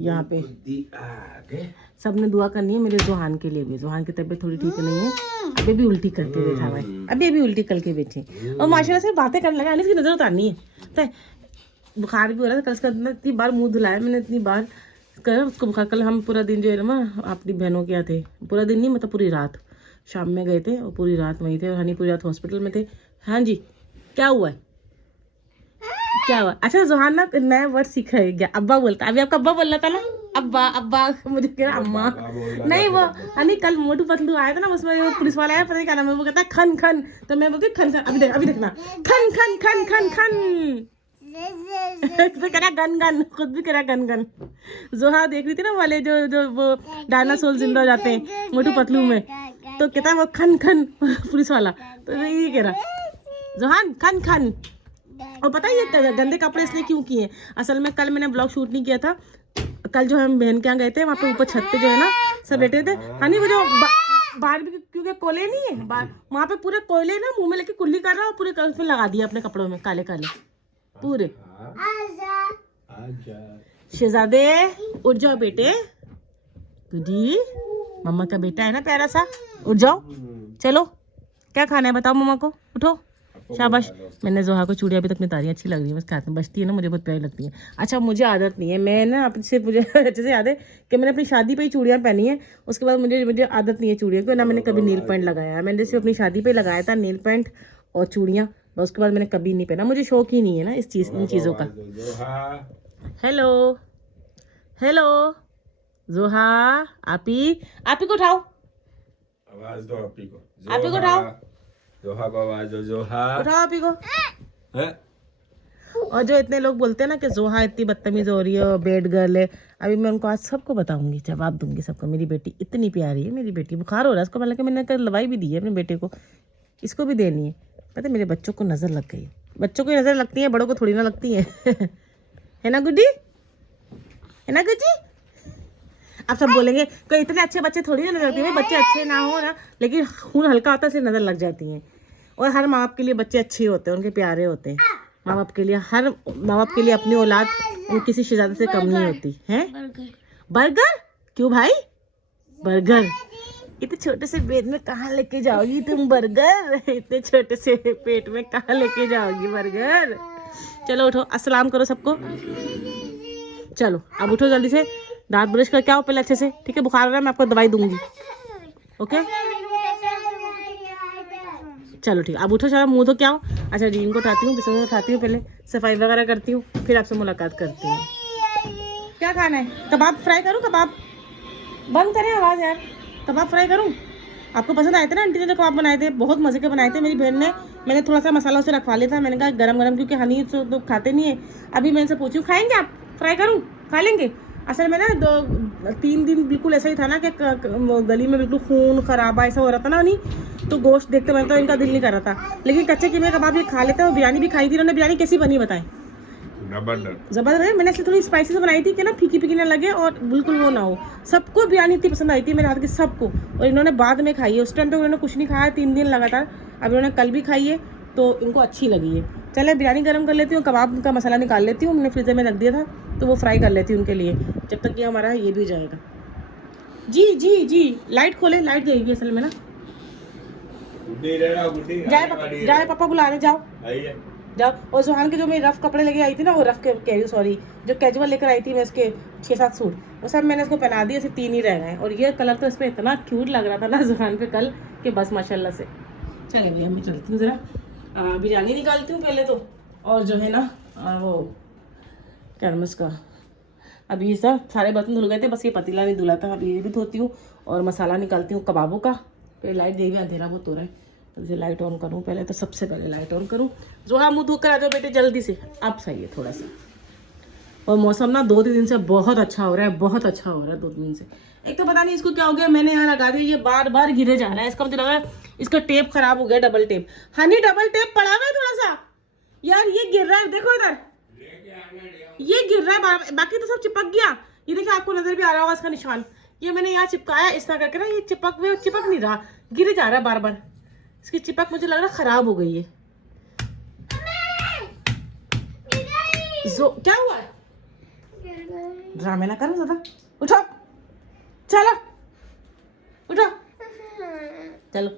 यहाँ पे सबने दुआ करनी है मेरे जोहान के लिए भी। जोहान की तबीयत थोड़ी ठीक नहीं है, अभी भी उल्टी करके बैठा हुआ है, अभी उल्टी करके बैठे। और माशाल्लाह से बातें करने लगा, इसकी नजर उतारनी है। तो बुखार भी हो रहा था कल इसका, इतनी बार मुंह धुलाया मैंने, इतनी बार कर उसको बुखार। कल हम पूरा दिन जो है ना अपनी बहनों के यहाँ थे, पूरा दिन नहीं मतलब पूरी रात, शाम में गए थे और पूरी रात वहीं थे। और हनी पूरी रात हॉस्पिटल में थे। हाँ जी, क्या हुआ है, क्या हुआ? अच्छा जोहान ना नया वर्ड सीखा है क्या? अब्बा बोलता है। अभी आपका अब्बा बोल रहा था ना, अब्बा अब्बा, मुझे कह रहा अम्मा नहीं। वो हनी कल मोटू पतलू आया था ना, उसमें वो पुलिस वाला आया, पता नहीं क्या नाम है, वो कहता है खन खन, तो मैं बोलती खन खन। अभी देखना, खन खन खन खन खन तो कह रहा गन गन, खुद भी कह रहा गन गन। जोहा देख रही थी ना वाले जो वो डायनासोर जिंदा हो जाते हैं मोटू पतलू में, तो कहता है वो खन खन पुलिस वाला, तो यही कह रहा जोहान खन खन। और पता है ये गंदे कपड़े इसलिए क्यों किए? असल में कल मैंने ब्लॉग शूट नहीं किया था। कल जो हम बहन के यहाँ गए थे, वहाँ पे ऊपर छत पे जो है ना सब बैठे थे। हनी वो जो बाहर भी क्योंकि कोयले नहीं है वहाँ पे, पूरे कोयले ना मुंह में लेके कुल्ली कर रहा और पूरे उसमें लगा दिया अपने कपड़ों में काले काले पूरे। शहजादे उठ जाओ बेटे, गुडी मम्मा का बेटा है ना प्यारा सा, उठ जाओ। चलो क्या खाना है बताओ मम्मा को, उठो शाबाश। मैंने जोहा को चूड़ियाँ अभी तक नितारी, अच्छी लग रही है, बस खाते बचती है ना, मुझे बहुत प्यारी लगती है। अच्छा मुझे आदत नहीं है, मैं ना अपने से मुझे अच्छे से याद है कि मैंने अपनी शादी पे ही चूड़ियाँ पहनी है। उसके बाद मुझे आदत नहीं है चूड़ियों की, ना मैंने कभी नील पेंट लगाया। मैंने सिर्फ अपनी शादी पे लगाया था नील पेंट और चूड़ियाँ, बस उसके बाद मैंने कभी नहीं पहना। मुझे शौक ही नहीं है ना इन चीज़ों का। हेलो हेलो जोहा, आपी को उठाओ, आवाज दो आपी को, आपी को उठाओ, जोहा को आवाज दो, जोहा उठाओ आपी को। और जो इतने लोग बोलते हैं ना कि जोहा इतनी बदतमीज हो रही है और बेड गर्ल है, अभी मैं उनको आज सबको बताऊंगी, जवाब दूंगी सबको। मेरी बेटी इतनी प्यारी है, मेरी बेटी बुखार हो रहा है इसको, मतलब कि मैंने कल दवाई भी दी है अपने बेटे को, इसको भी देनी है। पता है मेरे बच्चों को नज़र लग गई, बच्चों को नज़र लगती है, बड़ों को थोड़ी ना लगती है है ना गुड्डी, है ना गुड्डी? अब सब बोलेंगे कोई इतने अच्छे बच्चे थोड़ी ना नजर लगती है, बच्चे अच्छे ना हो ना, लेकिन खून हल्का होता है इसलिए नजर लग जाती हैं। और हर माँ बाप के लिए बच्चे अच्छे होते हैं, उनके प्यारे होते हैं। माँ बाप के लिए, हर माँ बाप के लिए अपनी औलाद किसी शहजादे से कम नहीं होती है। बर्गर क्यों भाई, बर्गर इतने छोटे से पेट में कहाँ लेके जाओगी तुम बर्गर, इतने छोटे से पेट में कहाँ लेके जाओगी बर्गर? चलो उठो, अस्सलाम करो सबको, चलो अब उठो जल्दी से, दांत ब्रश करके आओ पहले अच्छे से, ठीक है? बुखार हो रहा है, मैं आपको दवाई दूंगी, ओके? चलो ठीक, अब उठो, चलो मुंह धो के आओ। अच्छा जी, इनको उठाती हूँ, बिस्तर उठाती हूँ, पहले सफाई वगैरह करती हूँ, फिर आपसे मुलाकात करती हूँ। क्या खाना है? कबाब फ्राई करूँ? कबाब बंद करें आवाज़ यार, कबाब फ्राई करूँ? आपको पसंद आए थे ना आंटी ने जो कबाब बनाए थे, बहुत मज़े के बनाए थे मेरी बहन ने। मैंने थोड़ा सा मसाला उसे रखवा लिया था, मैंने कहा गरम गरम, क्योंकि हनी तो खाते नहीं है। अभी मैं इनसे पूछूँ खाएंगे आप, फ्राई करूँ, खा लेंगे? असल में ना 2-3 दिन बिल्कुल ऐसा ही था ना कि गली में बिल्कुल खून खराबा ऐसा हो रहा था ना, नहीं तो गोश्त देखते मैंने तो इनका दिल नहीं कर रहा था, लेकिन कच्चे कीमे कबाब ये खा लेते हैं। और बिरयानी भी खाई थी इन्होंने। बिरयानी कैसी बनी बताएं? जबरदस्त है। मैंने इसलिए थोड़ी स्पाइसी से बनाई थी कि ना फीकी फीकी ना लगे और बिल्कुल वो ना हो। सबको बिरयानी इतनी पसंद आई थी मेरे हाथ की, सबको। और इन्होंने बाद में खाई है, उस टाइम पे उन्होंने कुछ नहीं खाया 3 दिन लगातार। अब इन्होंने कल भी खाई है तो इनको अच्छी लगी है। चले बिरयानी गर्म कर लेती हूँ, कबाब का मसाला निकाल लेती हूँ, मैंने फ्रीजर में रख दिया था तो वो फ्राई कर लेती हूँ उनके लिए, जब तक ये हमारा ये भी हो जाएगा। जी जी जी, लाइट खोले, लाइट जाएगी असल में ना। जाए पापा बुला रहे, जाओ जाओ। और जोहान के जो मैं रफ कपड़े लेके आई थी ना, वो रफ कह रही हूँ सॉरी, जो कैजुअल लेकर आई थी मैं, उसके 6-7 सूट, वो सब मैंने इसको पहना दिए, सिर्फ 3 ही रह गए। और ये कलर तो इस पर इतना क्यूट लग रहा था ना जोहान पे कल, कि बस माशाल्लाह से। चले भैया मैं चलती हूँ, ज़रा बिरयानी निकालती हूँ पहले तो, और जो है ना वो क्या नाम इसका, अभी ये सब सारे बर्तन धुल गए थे, बस ये पतीला नहीं धुला था, अभी ये भी धोती हूँ और मसाला निकालती हूँ कबाबों का। फिर लाइट गई, भी अंधेरा बहुत हो रहा है, तो इसे लाइट ऑन करूँ पहले, तो सबसे पहले लाइट ऑन करूँ। जो हाँ मुँह धोकर आ जाओ बेटे जल्दी से, अब सही है थोड़ा सा। और मौसम ना 2-3 दिन से बहुत अच्छा हो रहा है, बहुत अच्छा हो रहा है 2 दिन से। एक तो पता नहीं इसको क्या हो गया, मैंने यहाँ लगा दिया, ये बार बार गिरे जा रहा है, इसका मुझे लग रहा है इसका टेप खराब हो गया, double tape. Honey double tape पड़ा हुआ है थोड़ा सा यार, ये गिर रहा है, देखो इधर ये गिर रहा है, बाकी तो सब चिपक गया। ये देखिए आपको नजर भी आ रहा होगा इसका निशान, ये मैंने यहाँ चिपकाया इस तरह करके ना, ये चिपक नहीं रहा, गिरे जा रहा है बार बार। इसकी चिपक मुझे लग रहा है खराब हो गई है। क्या हुआ है? ड्रामे ना करो ज़्यादा। उठो, चलो उठो, चलो।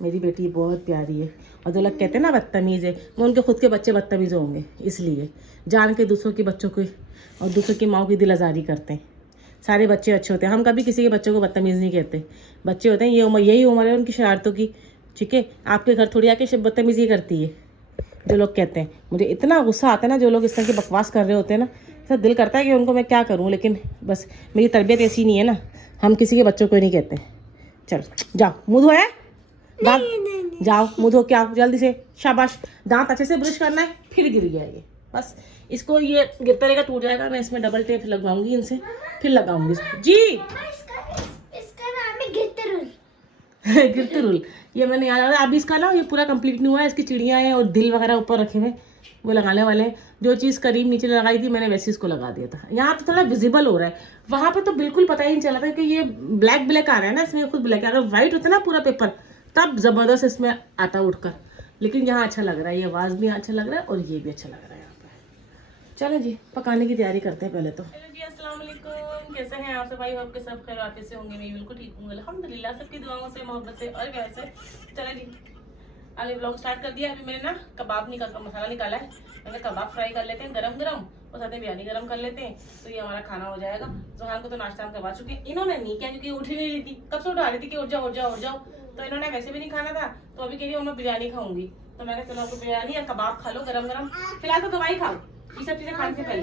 मेरी बेटी बहुत प्यारी है। और जो लोग कहते हैं ना बदतमीज़ है, वो उनके खुद के बच्चे बदतमीज़ होंगे, इसलिए जान के दूसरों के बच्चों को और दूसरों की माँ की दिल आज़ारी करते हैं। सारे बच्चे अच्छे होते हैं, हम कभी किसी के बच्चों को बदतमीज़ नहीं कहते। बच्चे होते हैं, ये उम्र, यही उम्र है उनकी शरारतों की, ठीक है। आपके घर थोड़ी आके बदतमीज़ी करती है जो लोग कहते हैं। मुझे इतना गुस्सा आता है ना जो लोग इस तरह की बकवास कर रहे होते हैं ना, ऐसा दिल करता है कि उनको मैं क्या करूं, लेकिन बस मेरी तरबियत ऐसी नहीं है ना, हम किसी के बच्चों को नहीं कहते। चलो जाओ, मुँह धोया, जाओ मुँह धो के आओ जल्दी से, शाबाश। दांत अच्छे से ब्रश करना है, फिर गिर गया ये, बस इसको ये गिरता रहेगा, टूट जाएगा। मैं इसमें डबल टेप लगवाऊंगी इनसे, फिर लगाऊंगी इसको। जी इसका नाम है गिट्टरुल। गिट्टरुल, ये मैंने याद अभी इसका ना ये पूरा कंप्लीट नहीं हुआ है। इसकी चिड़ियाँ हैं और दिल वगैरह ऊपर रखे हुए, वो लगाने वाले हैं। जो चीज़ करीब नीचे लगाई थी मैंने वैसे इसको लगा दिया था। यहाँ तो थोड़ा विजिबल हो रहा है, वहाँ पे तो बिल्कुल पता ही नहीं चला था कि ये ब्लैक ब्लैक आ रहा है ना, इसमें खुद ब्लैक। अगर व्हाइट होता ना पूरा पेपर तब ज़बरदस्त इसमें आता उठकर, लेकिन यहाँ अच्छा लग रहा है, ये आवाज़ भी अच्छा लग रहा है और ये भी अच्छा लग रहा है यहाँ पे। चलो जी, पकाने की तैयारी करते हैं पहले तो। चलो जी, अस्सलाम वालेकुम, कैसे हैं आप सब भाई? आपके सब खैर आफियत से होंगे, मैं बिल्कुल ठीक हूँ अल्हम्दुलिल्लाह, सबकी दुआओं से, मोहब्बत से और प्यार से। चलो जी, आगे ब्लॉग स्टार्ट कर दिया। अभी मैंने ना कबाब मसाला निकाला है, मैंने कबाब फ्राई कर लेते हैं गरम गरम, और साथ में बिरयानी गरम कर लेते हैं, तो ये हमारा खाना हो जाएगा। जोहान को तो नाश्ता हम करवा चुके हैं, इन्होंने नहीं किया क्योंकि उठ ही नहीं रही थी, कब से उठा रही थी कि उठ जाओ उठ जाओ उठ जाओ। तो इन्होंने वैसे भी नहीं खाना था, तो अभी कह रही मैं बिरयानी खाऊंगी, तो मैंने चलो आपको बिरयानी या कबाब खा लो गरम गरम, फिलहाल तो दवाई खाओ ये सब चीजें खाने से पहले।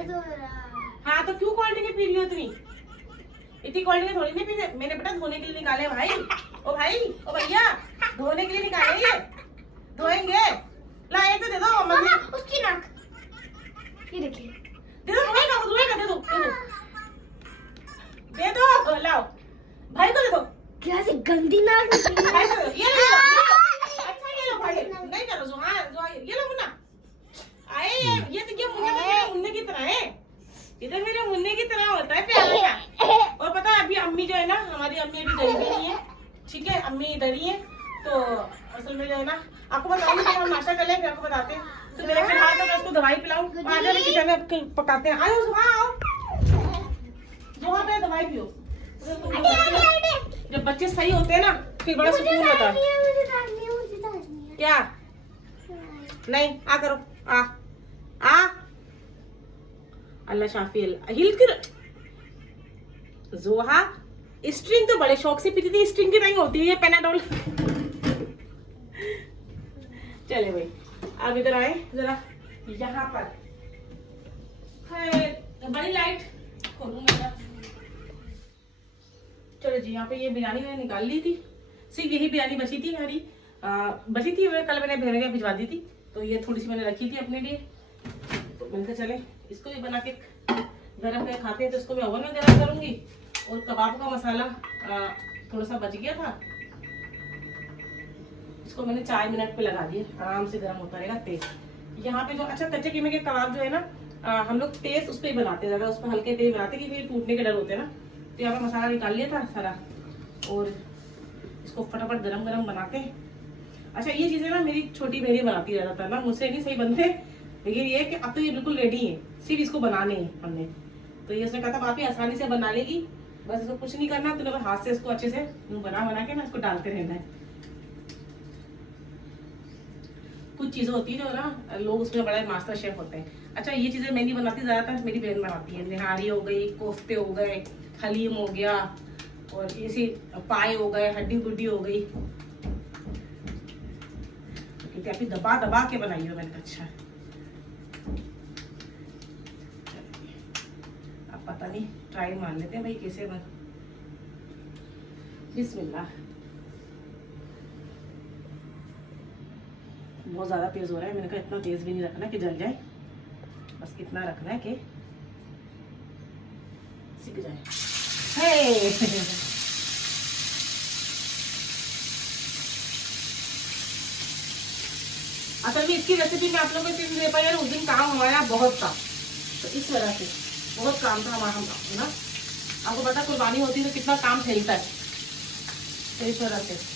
हाँ तो क्यों कोल्ड ड्रिंक पी रही हो इतनी कोल्ड ड्रिंक थोड़ी नहीं पी, मैंने बेटा धोने के लिए निकाले भाई। ओ भाई, ओ भैया, धोने के लिए निकाले, ये धोएंगे, ला एक तो दे दो मम्मी। उसकी नाक ये देखिए, दे दो, धोएगा दे दो दे दो, लाओ भाई को दे दो। क्या से गंदी नाक निकली है। भाई को दे दो, ये लो, अच्छा ये लो भाई, नहीं करो जो ये लो मुन्ना, आए ये तो क्या मुन्ने की तरह है, ये तो मेरे मुन्ने की तरह होता है प्यारा सा। और पता है अभी अम्मी जो है ना, हमारी अम्मी अभी गई भी नहीं है, ठीक है, अम्मी इधर ही है। तो असल में जो है ना, आपको बताऊंगी कि हम नाश्ता कर लें फिर आपको बताते हैं। तो मेरे फिलहाल तो मैं उसको दवाई पिलाऊं, आ जाओ किचन में पकाते हैं, आओ जो पे दवाई पियो। जब बच्चे सही होते हैं ना फिर बड़ा सुकून होता है। क्या नहीं, आ करो, आ अल्लाह शाफी हिल कर। जोहा स्ट्रिंग तो बड़े शौक से पीती थी, स्ट्रिंग की नहीं होती है ये पेनाडोल। चले भाई, अब इधर आए जरा, यहाँ पर है बड़ी लाइट खोलूंगा। चलो जी, यहाँ पे ये बिरयानी मैंने निकाल ली थी, सिर्फ यही बिरयानी बची थी हमारी, बची थी कल मैंने भेड़ भिजवा दी थी, तो ये थोड़ी सी मैंने रखी थी अपने लिए। तो मैंने कहा चले इसको भी बना के गरम करके खाते हैं, तो इसको मैं ओवन में गरम करूंगी। और कबाब का मसाला थोड़ा सा बच गया था, इसको मैंने 4 मिनट पे लगा दिया, आराम से गर्म होता रहेगा तेज। यहाँ पे जो अच्छा कच्चे कीमे के कबाब जो है ना, हम लोग तेज उस पर ही बनाते हैं, ज़्यादा उस पर हल्के तेज बनाते हैं कि फिर टूटने के डर होते हैं ना। तो यहाँ पे मसाला निकाल लिया था सारा, और इसको फटाफट गरम गरम बनाते हैं। अच्छा ये चीज़ें ना मेरी छोटी बहनी बनाती है ज़्यादातर ना, मुझसे नहीं सही बनते, लेकिन ये कि अब तो ये बिल्कुल रेडी है, सिर्फ इसको बनाने हैं हमने। तो ये उसने कहा था आप ही आसानी से बना लेगी, बस इसको कुछ नहीं करना, तो हाथ से इसको अच्छे से बना के ना इसको डालते रहना है। कुछ चीज़ें होती है जो ना लोग उसमें बड़ा मास्टर शेफ होते हैं। अच्छा ये चीज़ें मैं नहीं बनाती, ज़्यादातर मेरी बहन बनाती है, निहारी हो गई, कोफ्ते हो गए, हलीम हो गया, और ऐसी पाए हो गए, हड्डी गुड्डी हो गई, क्योंकि अभी दबा दबा के बनाई हो मैंने। अच्छा अब पता नहीं, ट्राई मार लेते हैं भाई कैसे बन। बिस्मिल्लाह। बहुत ज़्यादा तेज़ हो रहा है, मैंने कहा इतना तेज़ भी नहीं रखना कि जल जाए, बस इतना रखना है कि सिक जाए। असल में इसकी रेसिपी मैं आप लोगों को दे पाई, उस दिन काम हमारा बहुत था, तो इस वजह से बहुत काम था हमारा ना। आपको पता कुर्बानी होती है तो कितना काम फैलता है, तो इस वजह से।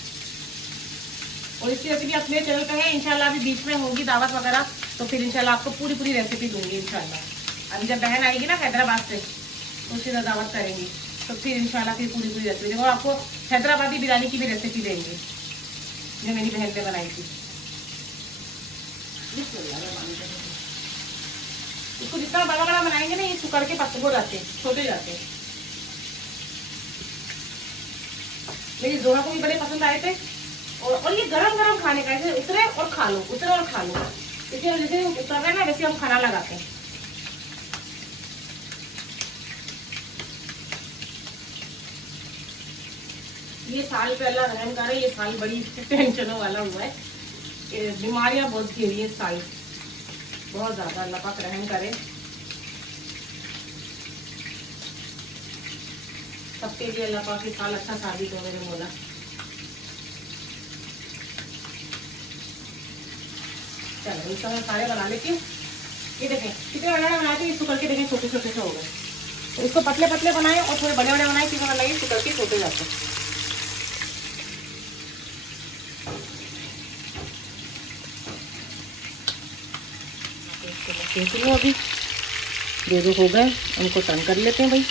और इसकी रेसिपी अपने चैनल पे है, इंशाल्लाह अभी बीच में होगी दावत वगैरह, तो फिर इंशाल्लाह आपको पूरी रेसिपी दूंगी इंशाल्लाह। अभी जब बहन आएगी ना हैदराबाद से, उसकी दावत करेंगे तो फिर इंशाल्लाह फिर पूरी पूरी रेसिपी देखो, आपको हैदराबादी बिरयानी की भी रेसिपी देंगे जो मेरी बहन ने बनाई थी। इसको जितना बड़ा बड़ा बनाएंगे ना ये सुकड़ के पत्ते हो जाते हैं, छोटे जाते हैं। मेरी जोहा को भी बड़े पसंद आए थे और ये गरम गरम खाने का, ऐसे उतरे और खा लो, उतरे और खा लो। इसलिए जैसे उतर रहे ना वैसे हम खाना लगाते हैं। ये साल पे अल्लाह रहम करे, ये साल बड़ी टेंशनों वाला हुआ है, बीमारियां बहुत घेरी है इस साल, बहुत ज्यादा। अल्लाह पाक रहम करे सबके लिए, अल्लाह पाक ये साल अच्छा साबित हो मेरे मौला। चलो इस समय सारे बना लेती हूँ। ये देखें कितने बड़े बनाए थे, इसको करके देखें छोटे छोटे से हो गए। तो इसको पतले पतले बनाए और थोड़े बड़े बड़े बनाए, कितना लगे इसको करके छोटे जाते हैं। अभी जो हो गए उनको टर्न कर लेते हैं भाई।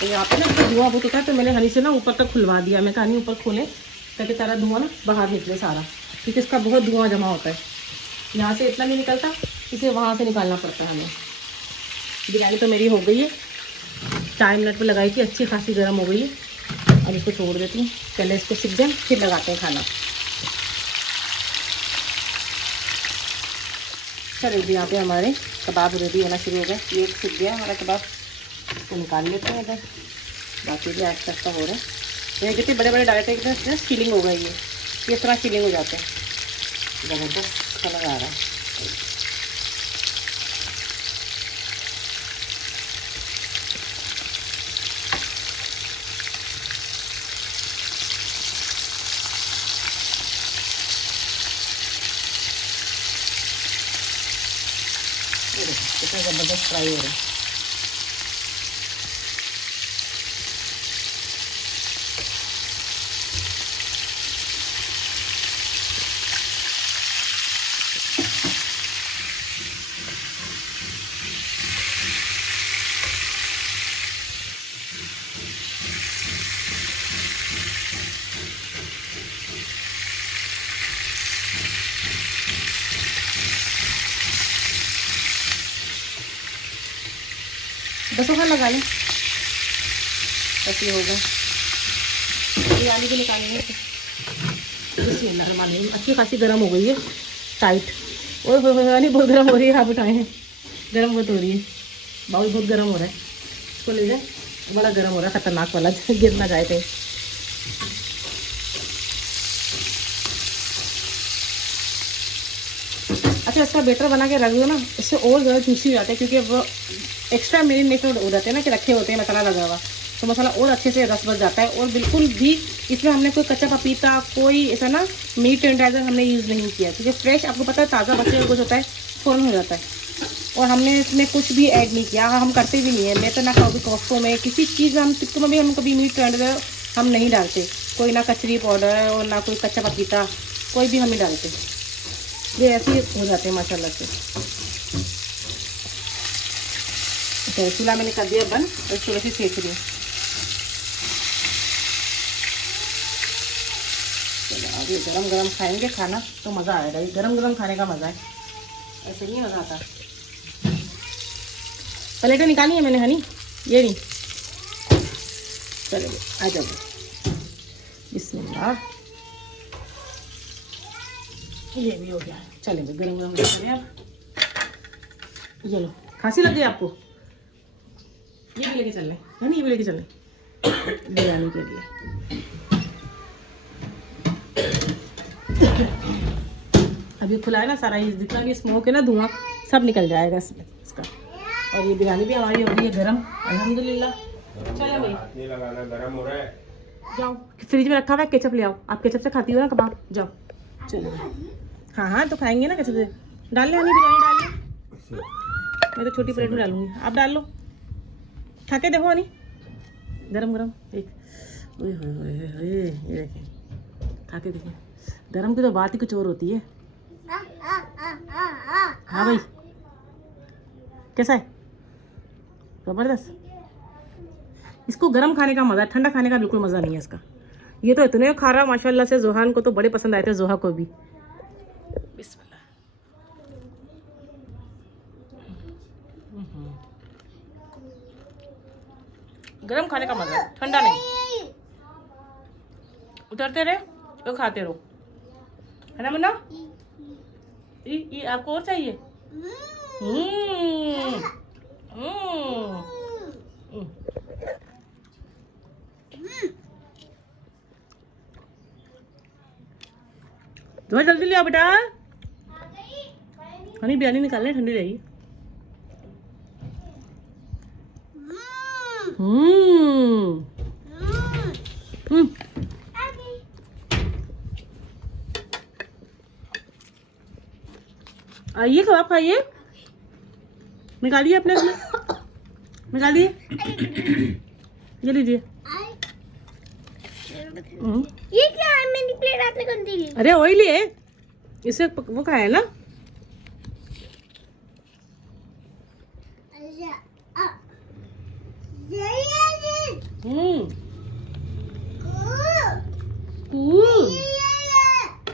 तो यहाँ पे ना धुआं बहुत होता है, तो मैंने हनी से ना ऊपर तक खुलवा दिया। मैं कहानी ऊपर खोले ताकि सारा धुआं ना बाहर निकले सारा, क्योंकि इसका बहुत धुआं जमा होता है। यहाँ से इतना नहीं निकलता, इसे वहाँ से निकालना पड़ता है हमें। बिरयानी तो मेरी हो गई है, 4 मिनट पर लगाई थी, अच्छी खासी गर्म हो गई है। अब इसको छोड़ देती हूँ, पहले इसको सीख जाए फिर लगाते हैं खाना। चलो यहाँ पे हमारे कबाब रेडी होना शुरू हो गए। ये सीख गया हमारा कबाब, इसको निकाल लेते हैं इधर। बाकी भी आस्ता आस्ता हो रहा है। ये जितने बड़े बड़े डाले थे एकदम फीलिंग हो गई है, ये इस तरह फीलिंग हो जाते हैं। ज़बरदस्त कलर आ रहा है। कितना ज़बरदस्त फ्राई हो रहा है। बस वहाँ लगा लें, ऐसे होगा। बिरयानी भी निकालेंगे। अच्छी खासी गर्म हो गई है, टाइट। ओए हो बिरयानी बहुत गर्म हो रही है। आप उठाए हैं, गर्म बहुत हो रही है। बाउल बहुत गर्म हो रहा है, इसको ले जाए। बड़ा गर्म हो रहा है, खतरनाक वाला, गिर ना जाए थे। अच्छा इसका बेटर बना के रख दो ना, इससे और ज़्यादा जूसी हो जाता है, क्योंकि वो एक्स्ट्रा मेरिनेटेड हो जाते हैं ना, कि रखे होते हैं मसाला लगा हुआ, तो मसाला और अच्छे से रस बस जाता है। और बिल्कुल भी इसमें हमने कोई कच्चा पपीता, कोई ऐसा ना मीट टेंडराइजर हमने यूज़ नहीं किया, क्योंकि फ्रेश आपको पता है ताज़ा बचे हुए कुछ होता है, फ़ौरन हो जाता है। और हमने इसमें कुछ भी ऐड नहीं किया, हम करते भी नहीं है। मैं तो ना कभी कॉस्को में किसी चीज़ में, हम टिक्कों में भी हम कभी मीट टेंडराइजर हम नहीं डालते, कोई ना कचरी पाउडर और ना कोई कच्चा पपीता, कोई भी हम नहीं डालते। ये ऐसे ही हो जाते हैं माशाल्लाह से। तो चूल्हा मैंने कर दिया बंद और चूल्हे से सेक रही हूँ। चलो अब ये गरम गरम खाएंगे खाना तो मज़ा आएगा। ये गरम गरम खाने का मज़ा है, ऐसे नहीं मज़ा आता। प्लेटें निकाली है मैंने हनी, ये नहीं। चलो आ जाओ, बिस्मिल्लाह। ये भी हो गया, चलेंगे गरम गरम करें अब। ये लो, खांसी लग गई आपको, ये भी लेके चल रहे हैं ना, ये भी लेके चल रहे बिरयानी के लिए। अभी खुला है ना सारा, ये जितना भी स्मोक है ना, धुआं सब निकल जाएगा इसमें इसका। और ये बिरयानी भी हमारी हो रही है गरम, अल्हम्दुलिल्लाह। चलो भाई नहीं लगाना, गरम हो रहा है। जाओ, फ्रिज में रखा हुआ है केचप ले आओ। आप केचप से खाती हो ना कबाब, जाओ। चलो हाँ हाँ तो खाएंगे ना केचप से। डाल ले हनी, बिरयानी डाल ले। मैं तो छोटी प्लेट में डालूंगी, आप डाल लो। खा के देखो हनी, गरम गरम एक। ओए होए होए होए, ये देखें, खा के देखिए। गरम की तो बात ही कुछ और होती है। हाँ भाई, कैसा है? जबरदस्त। इसको गर्म खाने का मजा है, ठंडा खाने का बिल्कुल मजा नहीं है इसका। ये तो इतने खा रहा माशाल्लाह से, जोहान को तो बड़े पसंद आए थे, जोहा को भी। बिस्मिल्लाह। गर्म खाने का मजा है, ठंडा नहीं। उतरते रहे तो खाते रहो, है ना मुन्ना? आपको और चाहिए? तुम्हें जल्दी लिया बेटा, हनी बिरयानी निकालने, ठंडी रहेगी। आइए कबाब खाइए, निकालिए अपने लिए, निकालिए, ये लीजिए। ये क्या है? मेरी प्लेट आपने गंदी ली। अरे ऑयली है, इसे वो खाया है ना।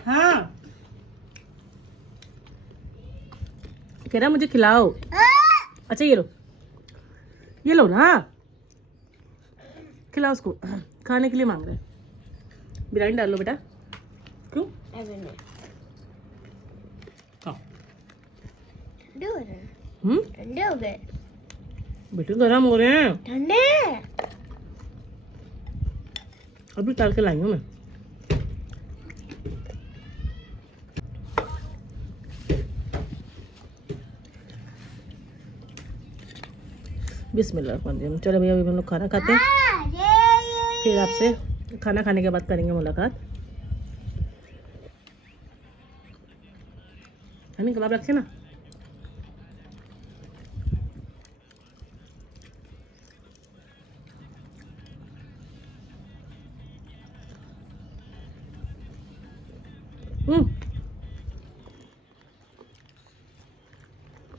हाँ, कह रहा मुझे खिलाओ। अच्छा ये लो ना, खिलाओ उसको, खाने के लिए मांग रहा है। बिरयानी डाल लो बेटा। क्यों? ठंडे हो गए। बेटे गरम हो रहे हैं, ठंडे अभी डाल के लाई हूँ मैं। बिस्मिल्लाह। चलो भैया, अभी हम लोग खाना खाते हैं, फिर आपसे खाना खाने के बाद करेंगे मुलाकात। हनी कबाब रखे ना।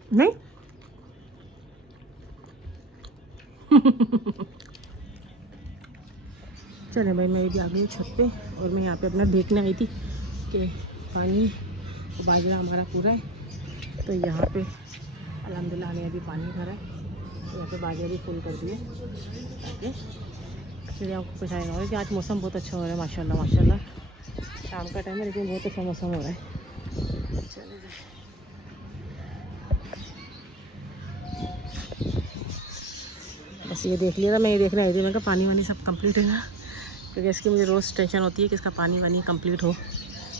नहीं चले भाई, मैं भी आ गई छत पे, और मैं यहाँ पे अपना देखने आई थी कि पानी बाजरा हमारा पूरा है। तो यहाँ पे अल्हम्दुलिल्लाह हमें अभी पानी भरा है, तो यहाँ पे बाजरा भी फुल कर दिए ताकि चिड़िया को कुछ आएगा। और कि आज मौसम बहुत अच्छा हो रहा है माशाल्लाह माशाल्लाह। शाम का टाइम है लेकिन बहुत अच्छा मौसम हो रहा है। चलिए बस ये देख लिया था, मैं ये देखने आई थी, मैं कहा पानी वानी सब कंप्लीट है ना, क्योंकि इसकी मुझे रोज़ टेंशन होती है कि इसका पानी वानी कंप्लीट हो,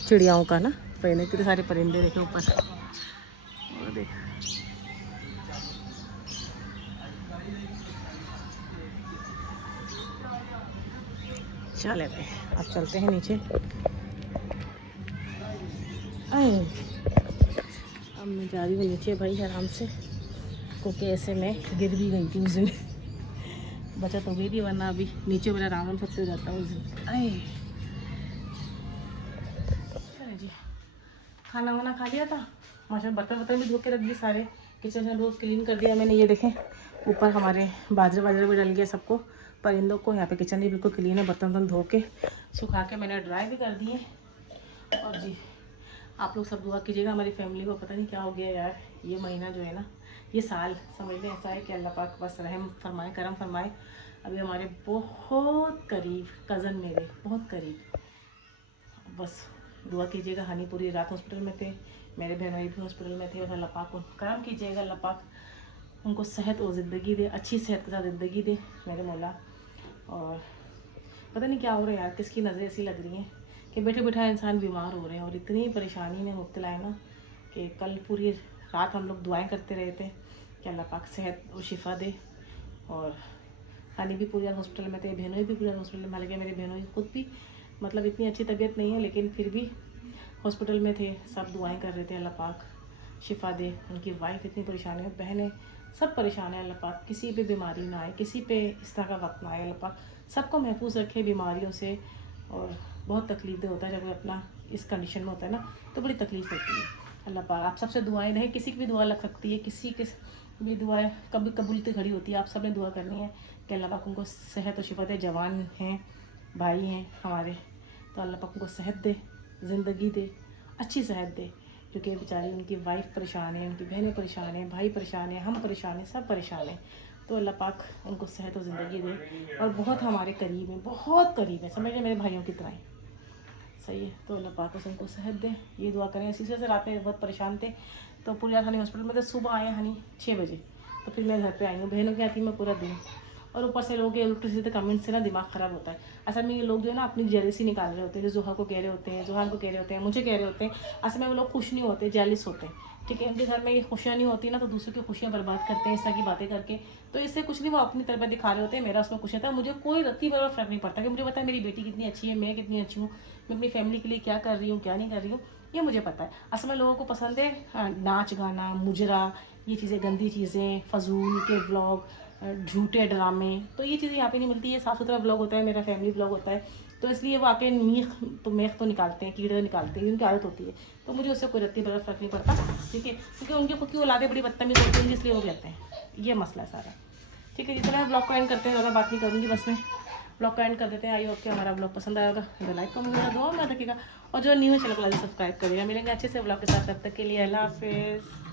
चिड़ियाओं का ना। पहले कितने सारे परिंदे देखे ऊपर, और देख चले भाई, अब चलते हैं नीचे। अब मैं जा रही हूँ नीचे भाई आराम से, क्योंकि ऐसे मैं गिर भी गई थी उस दिन, बचत हो गई थी, वरना अभी नीचे मेरा आराम सबसे जाता है उस दिन। चले जी, खाना वाना खा लिया था माशा, बर्तन भी धो के रख दिए सारे, किचन रोज़ क्लीन कर दिया मैंने। ये देखें ऊपर हमारे बाजरे भी डल गया सबको, परिंदों को। यहाँ पे किचन भी बिल्कुल क्लीन है, बर्तन धो के सुखा के मैंने ड्राई भी कर दिए। और जी आप लोग सब दुआ कीजिएगा, हमारी फैमिली को पता नहीं क्या हो गया यार, ये महीना जो है ना, ये साल समझ लें ऐसा है कि अल्लाह पाक बस रहम फरमाए, करम फरमाए। अभी हमारे बहुत करीब कज़न, मेरे बहुत करीब, बस दुआ कीजिएगा। हनी पूरी रात हॉस्पिटल में थे, मेरे बहन भाई भी हॉस्पिटल में थे। बस अल्लाह पाक को करम कीजिएगा, अल्लाह पाक उनको सेहत और ज़िंदगी दे, अच्छी सेहत के साथ ज़िंदगी दे मेरे मौला। और पता नहीं क्या हो रहा है यार, किसकी नज़रें ऐसी लग रही हैं कि बैठे बैठा इंसान बीमार हो रहे हैं, और इतनी परेशानी में मुब्तला है ना कि कल पूरी रात हम लोग दुआएं करते रहे थे कि अल्लाह पाक सेहत और शिफा दे। और हनी भी पूरी रात हॉस्पिटल में थे, बहनों भी पूरी रात हॉस्पिटल में, हालांकि मेरी बहनों की खुद भी मतलब इतनी अच्छी तबीयत नहीं है, लेकिन फिर भी हॉस्पिटल में थे, सब दुआएं कर रहे थे अल्लाह पाक शिफा दे। उनकी वाइफ इतनी परेशान है, बहनें सब परेशान है, अल्लाह पाक किसी पे बीमारी ना आए, किसी पे इस तरह का वक्त ना आए, अल्लाह पाक सबको महफूज रखे बीमारियों से। और बहुत तकलीफ दे होता है जब वो अपना इस कंडीशन में होता है ना, तो बड़ी तकलीफ़ होती है। अल्लाह पाक आप सबसे दुआएं रहें, किसी की भी दुआ लग सकती है, किसी की भी दुआएं कभी कबूलती खड़ी होती है। आप सब ने दुआ करनी है कि अल्लाह पाक उनको सेहत और शिफा दे। जवान हैं, भाई हैं हमारे, तो अल्लाह पाक उनको सेहत दे, ज़िंदगी दे, अच्छी सेहत दे, क्योंकि बेचारी उनकी वाइफ परेशान है, उनकी बहनें परेशान हैं, भाई परेशान है, हम परेशान हैं, सब परेशान हैं। तो अल्लाह पाक उनको सेहत और ज़िंदगी दे। और बहुत हमारे करीब हैं, बहुत करीब है, समझ रहे मेरे भाइयों की तरह ही, सही है। तो अल्लाह पाक उसे उनको सेहत दे, ये दुआ करें। इसी से रात में बहुत परेशान थे, तो पूरी रात हनी हॉस्पिटल में थे। सुबह आए हनी 6 बजे, तो फिर मैं घर पे आई हूँ। बहनों की आती मैं पूरा दिन, और ऊपर से लोग उल्टे सीधे कमेंट से ना दिमाग ख़राब होता है। असल में ये लोग जो है ना अपनी जेलसी निकाल रहे होते हैं, जो जोहा को कह रहे होते हैं, जोहान को कह रहे होते हैं, मुझे कह रहे होते हैं। असल में वो लोग खुश नहीं होते, जेलिस होते हैं, ठीक है। उनके घर में ये खुशियाँ नहीं होती ना, तो दूसरों की खुशियाँ बर्बाद करते हैं इस तरह की बातें करके। तो इससे कुछ नहीं, वो अपनी तरफ दिखा रहे होते हैं, मेरा उसमें खुशियाँ था। मुझे कोई रत्ती बराबर फ़र्क नहीं पड़ता कि मुझे पता है मेरी बेटी कितनी अच्छी है, मैं कितनी अच्छी हूँ, मैं अपनी फैमिली के लिए क्या कर रही हूँ, क्या नहीं कर रही हूँ, ये मुझे पता है। असल में लोगों को पसंद है नाच गाना, मुजरा, ये चीज़ें, गंदी चीज़ें, फजूल के व्लॉग, झूठे ड्रामे। तो ये चीज़ें यहाँ पे नहीं मिलती है। साफ़ सुथरा व्लॉग होता है, मेरा फैमिली व्लॉग होता है, तो इसलिए वो आके मेख तो निकालते हैं, कीड़े निकालते हैं, उनकी आदत होती है। तो मुझे उससे कोई रत्ती बड़ा फ़र्क नहीं पड़ता, ठीक है, क्योंकि उनकी खुद की औलादें बड़ी बदतमीज़ होती हैं, इसलिए वो कहते हैं। ये मसला है सारा, ठीक है। जितना ब्लॉग को एंड करते हैं, ज़्यादा बात नहीं करूँगी, बस मैं ब्लॉग को एंड कर देते हैं। आई होप कि हमारा ब्लॉग पसंद आएगा, तो लाइक कमेंट मेरा दुआ में रखिएगा, और जो न्यू है चैनल को सब्सक्राइब करिएगा। मिलेंगे अच्छे से ब्लॉग के साथ, तब तक के लिए अल्लाह हाफिज़।